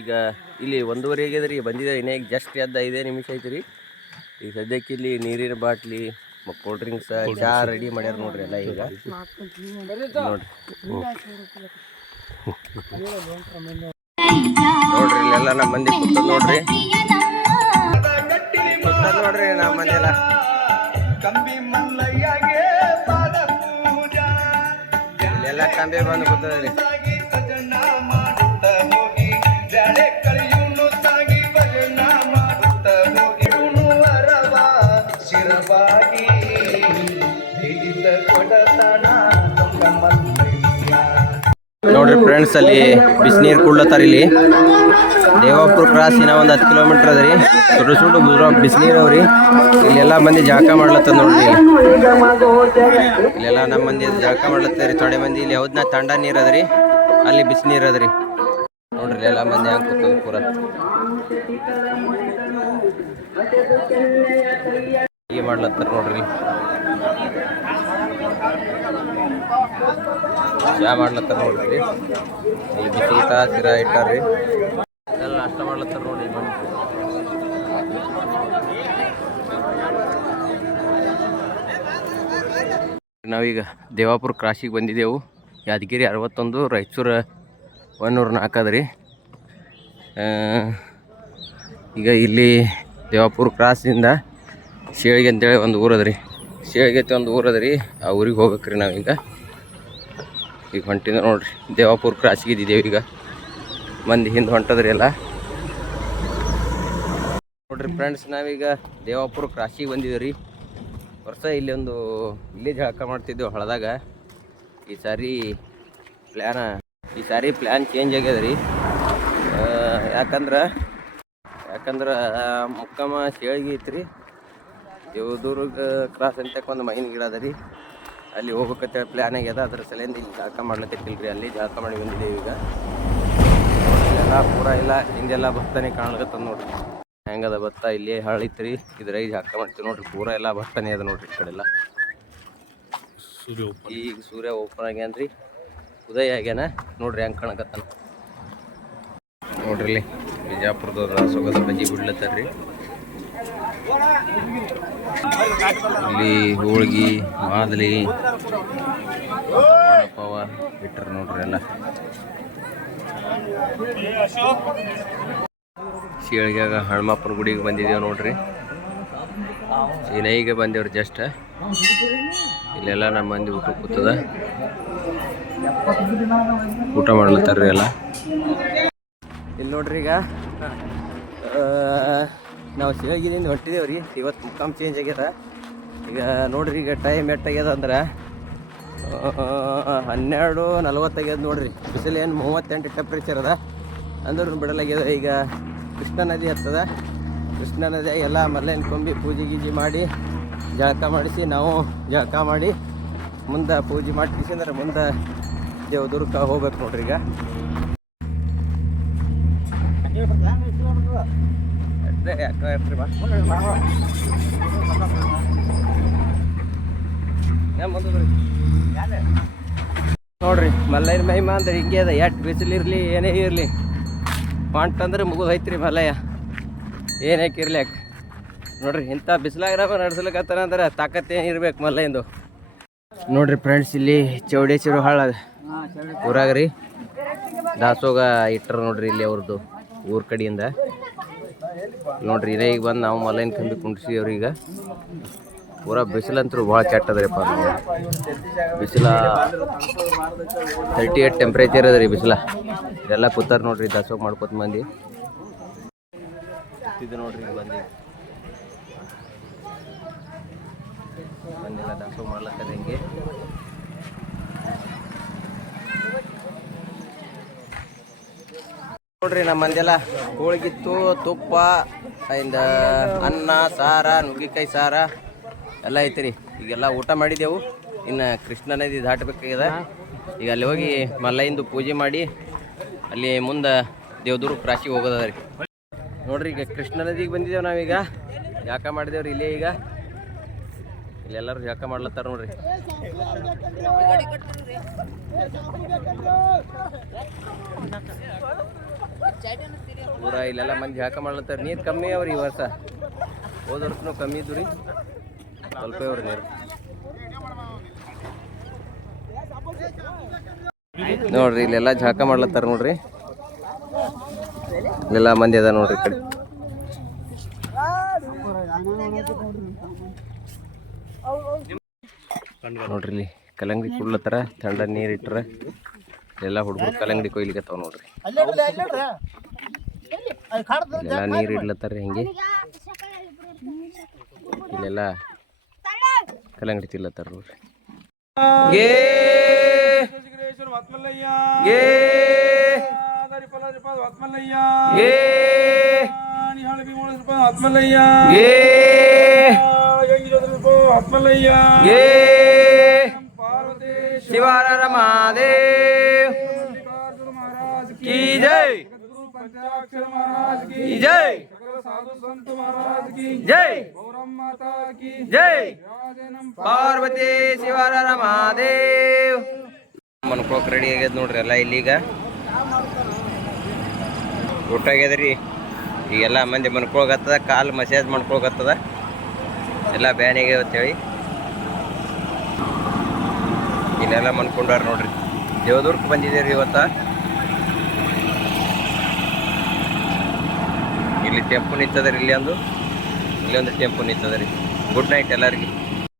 ಈಗ ಇಲ್ಲಿ 1:30 ಆಗ್ಯದ್ರಿ. ಬಂದಿದೆ ಇನ್ನೇ ಜಸ್ಟ್ ಎದ್ದು 5 ನಿಮಿಷ ಐತಿ ರೀ. ಈಗ ಸದ್ಯಕ್ಕೆ ಇಲ್ಲಿ ನೀರಿನ ಬಾಟ್ಲಿ ಕೋಲ್ಡ್ ಡ್ರಿಂಕ್ಸ್ ಚಾ ರೆಡಿ ಮಾಡ್ಯಾರ ನೋಡ್ರಿ ಎಲ್ಲ. ಈಗ ನೋಡ್ರಿ ಇಲ್ಲೆಲ್ಲ ನಮ್ಮ ಮಂದಿ ಕೂತದ ನೋಡ್ರಿ. ನೋಡ್ರಿ ನಮ್ಮ ಮಂದಿ ಎಲ್ಲ ಇಲ್ಲೆಲ್ಲ ಕಂಬಿ ಬಂದು ಕೂತದ್ರಿ. ನೋಡ್ರಿ ಫ್ರೆಂಡ್ಸ್, ಅಲ್ಲಿ ಬಿಸಿನೀರು ಕುಡ್ಲತ್ತಾರ. ಇಲ್ಲಿ ದೇವಾಪುರ ಕ್ರಾಸ್ ಇನ್ನ ಒಂದು 10 ಕಿಲೋಮೀಟರ್ ಅದ ರೀ. ಸುಡು ಬಿಸಿನೀರು ಅವ್ರಿ. ಇಲ್ಲೆಲ್ಲ ಮಂದಿ ಜಳಕ ಮಾಡ್ಲತ್ತದ ನೋಡ್ರಿ. ಇಲ್ಲೆಲ್ಲ ನಮ್ಮ ಮಂದಿ ಜಳಕ ಮಾಡ್ಲತ್ತದ್ರಿ. ಥೋಡೆ ಮಂದಿ ಇಲ್ಲಿ ಯಾವ್ದನ್ನ ತಂಡ ನೀರು ಅದ್ರಿ, ಅಲ್ಲಿ ಬಿಸಿನೀರು ಅದ್ರಿ. ನೋಡ್ರಿ ಇಲ್ಲೆಲ್ಲ ಮಂದಿ ಹಂಗೆ ಕೂತದ ಪೂರ. ಹೀಗೆ ಮಾಡ್ಲತ್ತಾರ ನೋಡ್ರಿ. ಚಾ ಮಾಡ್ಲತ್ತಾರ ನೋಡ್ರಿ. ಇಲ್ಲಿ ಬಿಸಿ ಊಟ ಸಿರಾ ಇಟ್ಟಾರ್ರಿ. ಎಲ್ಲ ನಾಷ್ಟ ಮಾಡ್ಲತ್ತಾರ ನೋಡ್ರಿ. ನಾವೀಗ ದೇವಾಪುರ ಕ್ರಾಸಿಗೆ ಬಂದಿದ್ದೆವು. ಯಾದಗಿರಿ 61, ರಾಯಚೂರು 104 ಅದ್ರಿ. ಈಗ ಇಲ್ಲಿ ದೇವಾಪುರ ಕ್ರಾಸಿಂದ ಶೇಳಿಗೆ ಅಂತೇಳಿ ಒಂದು ಊರು ಅದ್ರಿ. ಶೇಳಿಗೆತ್ತೆ ಒಂದು ಊರು ಅದ್ರಿ. ಆ ಊರಿಗೆ ಹೋಗ್ಬೇಕ್ರಿ ನಾವೀಗ. ಈಗ ಹೊಂಟಿದ ನೋಡ್ರಿ. ದೇವಾಪುರ ಕ್ರಾಸಿಗೆ ಇದ್ದೀವಿ ಈಗ. ಮಂದಿ ಹಿಂದೆ ಹೊಂಟದ್ರಿ ಎಲ್ಲ ನೋಡ್ರಿ ಫ್ರೆಂಡ್ಸ್. ನಾವೀಗ ದೇವಾಪುರ ಕ್ರಾಸಿಗೆ ಬಂದಿದ್ದೀವಿ ರೀ. ವರ್ಷ ಇಲ್ಲಿ ಜಳಕ ಮಾಡ್ತಿದ್ದೆವು ಹಳದಾಗ. ಈ ಸಾರಿ ಪ್ಲ್ಯಾನ್ ಚೇಂಜ್ ಆಗ್ಯದ ರೀ. ಯಾಕಂದ್ರೆ ಮುಕ್ಕಮ್ಮ ಶೇಳಿಗೆ ಐತ್ರಿ. ದೇವದುರ್ಗ ಕ್ರಾಸ್ ಅಂತ ಒಂದು ಮೈನ್ ಗಿಡ ಅದ ರೀ. ಅಲ್ಲಿ ಹೋಗ್ಬೇಕಂತೇಳಿ ಪ್ಲ್ಯಾನ್ ಆಗ್ಯದ. ಅದ್ರ ಸಲಿಂದ ಇಲ್ಲಿ ಜಳಕ ಮಾಡ್ಲತ್ತಿಲ್ರಿ. ಅಲ್ಲಿ ಜಳಕ ಮಾಡಿ ಬಂದಿದ್ದೇವೆ ಈಗ. ಎಲ್ಲ ಪೂರ ಇಲ್ಲ ಹಿಂದೆಲ್ಲ ಭತ್ತನೇ ಕಾಣ್ಲತ್ತದ ನೋಡ್ರಿ. ಹೆಂಗದ ಭತ್ತ ಇಲ್ಲಿ ಹಳಿತ್ರಿ. ಇದ್ರಾಗ ಜಳಕ ಮಾಡ್ತೀವಿ ನೋಡ್ರಿ. ಪೂರ ಎಲ್ಲ ಭತ್ತನೇ ಅದ ನೋಡ್ರಿ. ಈ ಕಡೆ ಎಲ್ಲ ಈಗ ಸೂರ್ಯ ಓಪನ್ ಆಗ್ಯಾನ್ರಿ. ಉದಯ ಆಗ್ಯಾನ ನೋಡ್ರಿ ಹೆಂಗೆ ಕಾಣಕತ್ತಾನ ನೋಡ್ರಿ. ಇಲ್ಲಿ ಬಿಜಾಪುರದವ್ರ ಸೊಗದ ಬಜ್ಜಿ ಬಿಡ್ಲತ್ತಾರ್ರಿ. ಇಲ್ಲಿ ಹೋಳ್ಗಿ ಮಾದಲಿ ಪವ ಇಟ್ಟರು ನೋಡ್ರಿ ಎಲ್ಲ. ಶೇಳಿಗ್ಯಾಗ ಹನುಮಪ್ಪನ ಗುಡಿಗೆ ಬಂದಿದ್ದೇವೆ ನೋಡ್ರಿ. ಈಗ ಬಂದೇವ್ರಿ ಜಸ್ಟ್. ಇಲ್ಲೆಲ್ಲ ನಮ್ಮ ಮಂದಿ ಊಟ ಕೂತದ. ಊಟ ಮಾಡ್ಲತ್ತಾರ್ರಿ ಎಲ್ಲ. ಇಲ್ಲಿ ನೋಡ್ರಿ ಈಗ ನಾವು ಶಿವಗಿರಿಯಿಂದ ಹೊಟ್ಟಿದ್ದೇವೆ ರೀ. ಇವತ್ತು ಮುಖಾಮ್ ಚೇಂಜ್ ಆಗ್ಯದ. ಈಗ ನೋಡ್ರಿ ಈಗ ಟೈಮ್ ಎಷ್ಟಾಗ್ಯದ ಅಂದ್ರೆ 12:40 ಆಗ್ಯದ ನೋಡ್ರಿ. ಬಿಸಿಲು ಏನು 38 ಟೆಂಪ್ರೇಚರ್ ಅದ ಅಂದ್ರೂ ಬಿಡಲಾಗ್ಯದ. ಈಗ ಕೃಷ್ಣ ನದಿ ಹತ್ತದ. ಕೃಷ್ಣ ನದಿ ಎಲ್ಲ ಮಲ್ಲೇನ ಕೊಂಬಿ ಪೂಜೆ ಗೀಜೆ ಮಾಡಿ ಜಳಕ ಮಾಡಿಸಿ ನಾವು ಜಳಕ ಮಾಡಿ ಮುಂದೆ ಪೂಜೆ ಮಾಡಿ ಅಂದ್ರೆ ಮುಂದೆ ದೇವದುರ್ಗ ಹೋಗ್ಬೇಕು ನೋಡ್ರಿ. ಈಗ ನೋಡ್ರಿ ಮಲ್ಲಯ್ಯನ ಮಹಿಮಾ ಅಂದ್ರೆ ಹಿಂಗೆ ಅದ. ಎಷ್ಟು ಬಿಸಿಲಿರಲಿ ಏನೇ ಇರಲಿ ಹೊಂಟಂದ್ರೆ ಮುಗಿದೈತ್ರಿ ಮಲ್ಲಯ್ಯ. ಏನಕ್ಕಿರ್ಲಿ ಯಾಕೆ ನೋಡ್ರಿ. ಇಂಥ ಬಿಸಿಲಾಗ ನಡ್ಸ್ಲಿಕ್ಕತ್ತಾರ ಅಂದ್ರೆ ತಾಕತ್ತೇನು ಇರ್ಬೇಕು ಮಲ್ಲಯ್ಯಂದು. ನೋಡ್ರಿ ಫ್ರೆಂಡ್ಸ್, ಇಲ್ಲಿ ಚೌಡೇಶ್ವರ ಹಾಳ ಊರಾಗ ರೀ ದಾಸೋಗ ಇಟ್ಟರು ನೋಡ್ರಿ. ಇಲ್ಲಿ ಅವ್ರದ್ದು ಊರ ಕಡೆಯಿಂದ ನೋಡ್ರಿ. ಇದೇ ಈಗ ಬಂದು ನಾವು ಮಲ್ಲಯ್ಯನ ಕಂಬಿ ಕುಂಡ್ರಿಸಿದವ್ರಿ. ಈಗ ಪೂರ ಬಿಸಿಲಂತರೂ ಭಾಳ ಕೆಟ್ಟದ್ರಿಪ್ಪ. ಬಿಸಿಲ 38 ಟೆಂಪ್ರೇಚರ್ ಅದ ರೀ ಬಿಸಿಲ. ಇದೆಲ್ಲ ಕೂತಾರ ನೋಡ್ರಿ ದಾಸೋಗ ಮಾಡ್ಕೊತ ಮಂದಿ. ಇದು ನೋಡ್ರಿ ಈಗ ಮಂದಿಲ್ಲ ದಾಸೋಗ ಮಾಡ್ಲತ್ತದ ಹಿಂಗೆ. ನೋಡ್ರಿ ನಮ್ಮ ಮಂದೆಲ್ಲ ಹೋಳಿಗಿತ್ತು, ತುಪ್ಪ, ಇಂದ ಅನ್ನ, ಸಾರ, ನುಗ್ಗಿಕಾಯಿ ಸಾರ ಎಲ್ಲ ಐತಿ ರೀ. ಈಗೆಲ್ಲ ಊಟ ಮಾಡಿದೆವು. ಇನ್ನು ಕೃಷ್ಣ ನದಿ ದಾಟಬೇಕಾಗ್ಯದ. ಈಗ ಅಲ್ಲಿ ಹೋಗಿ ಮಲ್ಲಯ್ಯಂದು ಪೂಜೆ ಮಾಡಿ ಅಲ್ಲಿ ಮುಂದೆ ದೇವದುರ್ಗ ಕ್ರಾಸಿಗೆ ಹೋಗೋದ ರೀ. ನೋಡ್ರಿ ಈಗ ಕೃಷ್ಣ ನದಿಗೆ ಬಂದಿದ್ದೇವೆ ನಾವೀಗ. ಜಳಕ ಮಾಡಿದೇವ್ರಿ ಇಲ್ಲೇ. ಈಗ ಇಲ್ಲೆಲ್ಲರೂ ಜಳಕ ಮಾಡ್ಲತ್ತಾರ ನೋಡ್ರಿ. ಪೂರ ಇಲ್ಲೆಲ್ಲ ಮಂದಿ ಜಾಕ ಮಾಡ್ಲತ್ತಾರ. ನೀರು ಕಮ್ಮಿ ಅವ್ರಿ ಈ ವರ್ಷ, ಹೋದ ವರ್ಷನೂ ಕಮ್ಮಿ ಇದ್ದು ರೀ, ಸ್ವಲ್ಪ ಅವ್ರಿ ನೀರು. ನೋಡ್ರಿ ಇಲ್ಲೆಲ್ಲ ಜಾಕ ಮಾಡ್ಲತ್ತಾರ ನೋಡ್ರಿ, ಇಲ್ಲೆಲ್ಲ ಮಂದಿ ಅದ ನೋಡ್ರಿ ಈ ಕಡೆ. ನೋಡ್ರಿ ಇಲ್ಲಿ ಕಲ್ಲಂಗಡಿ ಕುಡ್ಲತ್ತಾರ, ತಂಡ ನೀರು ಇಟ್ರ ಎಲ್ಲ ಹುಡುಗರು ಕಲ್ಲಂಗಡಿ ಕೊಯ್ಲಿಕತ್ತಾವ ನೋಡ್ರಿ. ಇಲ್ಲೆಲ್ಲ ನೀರು ಇಡ್ಲತ್ತಾರ ಹಿಂಗೆ, ಇಲ್ಲೆಲ್ಲ ಕಲ್ಲಂಗಡಿ ತಿನ್ಲತ್ತಾರ ನೋಡ್ರಿ. ಶಿವಾರ ಮಹಾದೇವ್ की जय, पंचाक्षर महाराज की जय, साधु संत महाराज की जय, गौरम माता की जय, पार्वती शिवार ಮಹಾದೇವ್. ಮನ್ಕೋಕ್ ರೆಡಿ ಆಗ್ಯದ ನೋಡ್ರಿ ಎಲ್ಲ. ಇಲ್ಲೀಗ ಊಟ ಆಗ್ಯದ್ರಿ, ಈಗೆಲ್ಲ ಮಂದಿ ಮನ್ಕೊಳಕತ್ತದ, ಕಾಲು ಮಸಾಜ್ ಮಾಡ್ಕೊಳಕತ್ತದ, ಎಲ್ಲ ಬ್ಯಾನಿಗೆ ಅಂತೇಳಿ ಇಲ್ಲೆಲ್ಲ ಮನ್ಕೊಂಡಾರ ನೋಡ್ರಿ. ದೇವದುರ್ಗಕ್ಕೆ ಬಂದಿದ್ದೀರಿ ಇವತ್ತ. ಇಲ್ಲಿ ಟೆಂಪು ನಿಂತದ್ರಿ, ಇಲ್ಲಿ ಒಂದು ಟೆಂಪು ನಿಂತದ್ರಿ. ಗುಡ್ ನೈಟ್ ಎಲ್ಲರಿಗೆ.